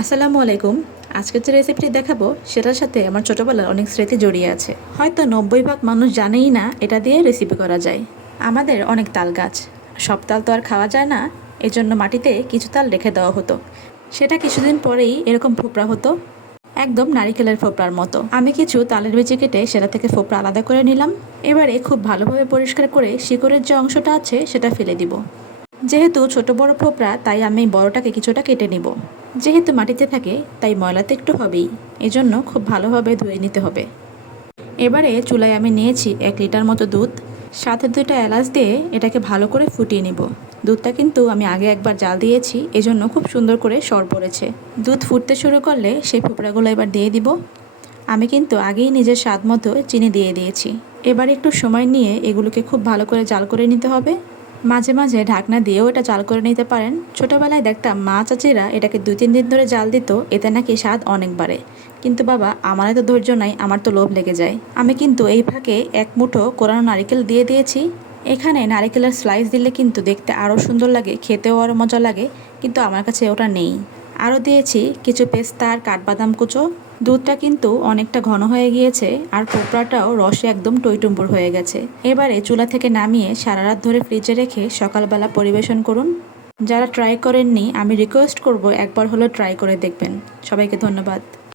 আসসালামু আলাইকুম। আজকে যে রেসিপিটি দেখাবো সেটার সাথে আমার ছোটোবেলার অনেক স্মৃতি জড়িয়ে আছে। হয়তো 90% মানুষ জানেই না এটা দিয়ে রেসিপি করা যায়। আমাদের অনেক তাল গাছ, সব তাল তো আর খাওয়া যায় না, এজন্য মাটিতে কিছু তাল রেখে দেওয়া হতো। সেটা কিছুদিন পরেই এরকম ফোপড়া হতো, একদম নারিকেলের ফোপড়ার মতো। আমি কিছু তালের বিচি কেটে সেটা থেকে ফোপড়া আলাদা করে নিলাম। এবারে খুব ভালোভাবে পরিষ্কার করে শিকড়ের যে অংশটা আছে সেটা ফেলে দিব। যেহেতু ছোট বড় ফোপড়া, তাই আমি বড়টাকে কিছুটা কেটে নিব। যেহেতু মাটিতে থাকে তাই ময়লা তো একটু হবেই, এজন্য খুব ভালোভাবে ধুয়ে নিতে হবে। এবারে চুলায় আমি নিয়েছি 1 লিটার মতো দুধ, সাথে 2টা এলাচ দিয়ে এটাকে ভালো করে ফুটিয়ে নিব। দুধটা কিন্তু আমি আগে একবার জাল দিয়েছি, এজন্য খুব সুন্দর করে সর পড়েছে। দুধ ফুটতে শুরু করলে সেই ফোপড়াগুলো এবার দিয়ে দিব। আমি কিন্তু আগেই নিজের স্বাদ মতো চিনি দিয়ে দিয়েছি। এবার একটু সময় নিয়ে এগুলোকে খুব ভালো করে জাল করে নিতে হবে। মাঝে মাঝে ঢাকনা দিয়েও এটা জাল করে নিতে পারেন। ছোটোবেলায় দেখতাম মা চাচিরা এটাকে 2-3 দিন ধরে জাল দিত, এতে নাকি স্বাদ অনেক বাড়ে। কিন্তু বাবা, আমার এত ধৈর্য নাই, আমার তো লোভ লেগে যায়। আমি কিন্তু এই ফাঁকে 1 মুঠো কোরানো নারিকেল দিয়ে দিয়েছি। এখানে নারিকেলের স্লাইস দিলে কিন্তু দেখতে আরও সুন্দর লাগে, খেতেও আরও মজা লাগে, কিন্তু আমার কাছে ওটা নেই। আরও দিয়েছি কিছু পেস্তা আর কাঠবাদাম কুচো। দুধটা কিন্তু অনেকটা ঘন হয়ে গিয়েছে আর ফোপড়াটাও রসে একদম টইটুম্বুর হয়ে গেছে। এবারে চুলা থেকে নামিয়ে সারা রাত ধরে ফ্রিজে রেখে সকালবেলা পরিবেশন করুন। যারা ট্রাই করেননি, আমি রিকোয়েস্ট করব একবার হলো ট্রাই করে দেখবেন। সবাইকে ধন্যবাদ।